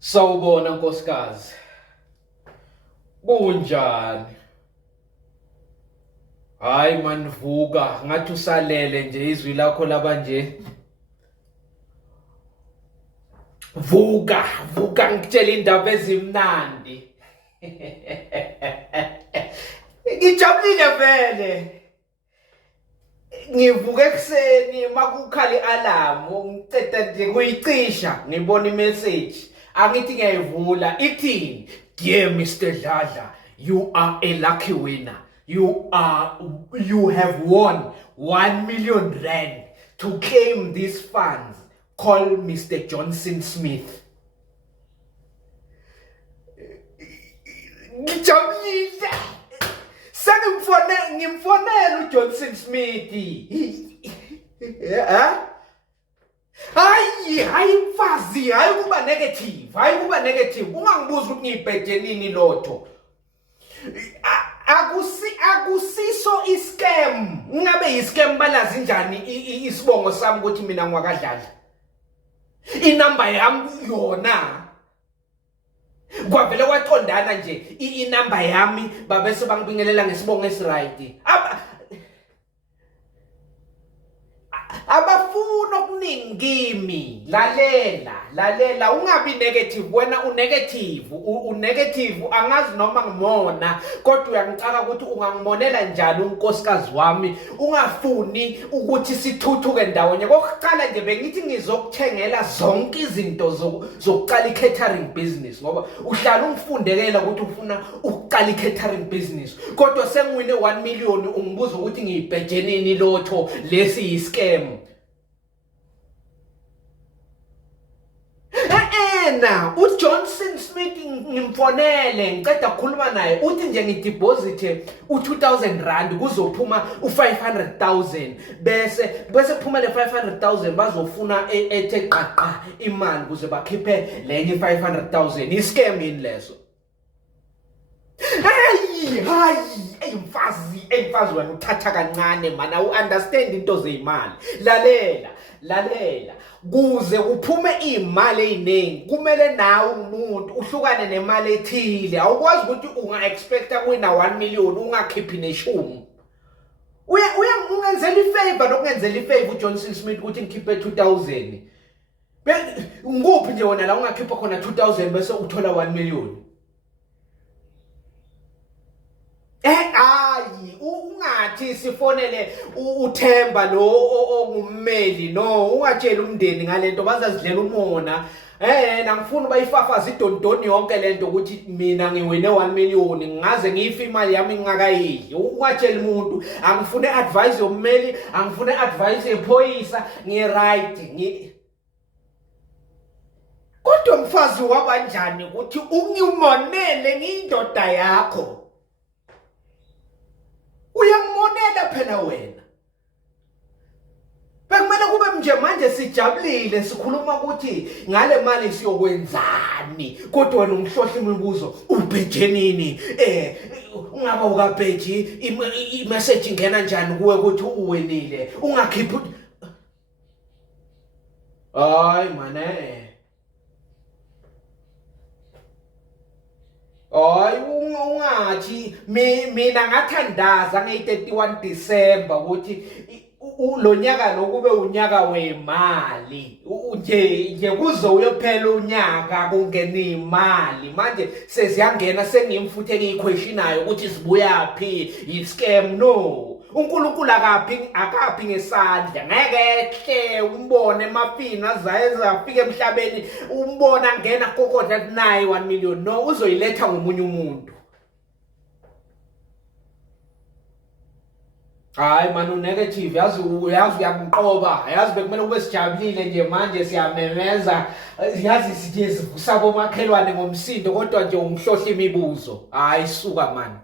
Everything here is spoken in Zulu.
Sawubona nkosikazi. Kunjani? Hayi manivuka, ngathi usalele nje izwi lakho laba nje. Vuka ngitshela indaba ezimnandi. Ngijabulile vele. Ngivuka ekseni makukhala i-alarm, ngiceda nje kuyicisha, ngibona i-message. Angithi ngiyayivula, ithini? Dear Mr. Dladla, you are a lucky winner. You have won 1 million rand. To claim these funds, call Mr. Johnson Smith. Ngijabulile. Ngimfonela uJohnson Smith. Hayi mfazi, hayi kuba negative. Ungangibuza ukuthi ngibhede nini lotho. Akusiso iscam. Ngabe iscam balazi njani isibongo sami ukuthi mina ngwakadlala. Inamba yami yona. Kwavele kwaqondana nje inamba yami babese bangibingelela ngesibongo esiright. Abafuna okuningi kimi. Lalela ungabi negative. Wena unegative angazi noma ngimona, kodwa uyangicaka ukuthi ungangimonela njani unkosikazi wami ungafuni ukuthi sithuthuke ndawonye. Kokuqala nje bengithi ngizokuthengela zonke izinto zokuqala i-catering business, ngoba uhlala ungifundekela ukuthi ufuna ukuqala i-catering business, kodwa sengiwine 1 million ungibuza ukuthi ngiyibheje nini lotho lesi yi-scam. uJohnson Smith ngimfonele ngiceda ukukhuluma naye, uthi nje ngideposit u2000 rand kuzophuma u500000 bese kuphuma le 500000 bazofuna ethe qaqa imali ukuze bakhiphe lenye 500000. Iscam yini leso? Hayi mfazi wena uthatha kancane mana, u-understand into zeyimali. Lalela kuze kuphume imali eziningi kumele nawe umuntu uhlukane nemali ethile. Awukwazi ukuthi unga-expecta kuwina 1 million ungakhiphi neshumi. Ungenzela ifavor nokungenzela ifavor uJohnson Smith ukuthi ngikhiphe 2000. Nguphi nje wona la ungakhipha khona 2000 bese uthola 1 million? Ungathi sifonele uThemba lo ongummeli, no, ungatshela umndeni ngalento bazazidlela umona. Ngifuna bayifafaza idondoni yonke lento ukuthi mina ngiwine 1 million ngaze ngiyifa imali yami ngingakayidli. Ungatshela umuntu, angifune advice yommeli, angifune advice yephoyisa, right. Kodwa mfazi wabanjani ukuthi ungimonele ngiyindoda yakho? Uyangimonela phela wena. Bekumele kube nje manje sijabulile sikhuluma ukuthi ngale mali siyokwenzani, kodwa wena ungihlohla imibuzo, ubheje nini? Ungaba ukabheji i-message ingena njani kuwe ukuthi uwinile ungakhiphi? Hayi mane. Hayi ungathi mina ngathandaza nge31 December ukuthi lo nyaka lo kube unyaka wemali. Nje kuzo uyophela unyaka kungena imali. Manje seziyangena sengimfuthe ngiyiquestionayo ukuthi sibuyapi, i-scam. No, uNkulunkulu akaphi ngesandla. Ngeke umbone emafini azafika emhlabeni umbona ngena kokodla nayi 1 million. No, uzoyiletha ngomunye umuntu. Hayi man, unegative. Yazi uyangiqoba. Yazi bekumele ube sijabulile nje manje siyamemeza. Yazi sithi sivusa bomakhelwane ngomsindo, kodwa nje ungihlohla imibuzo. Hayi suka man.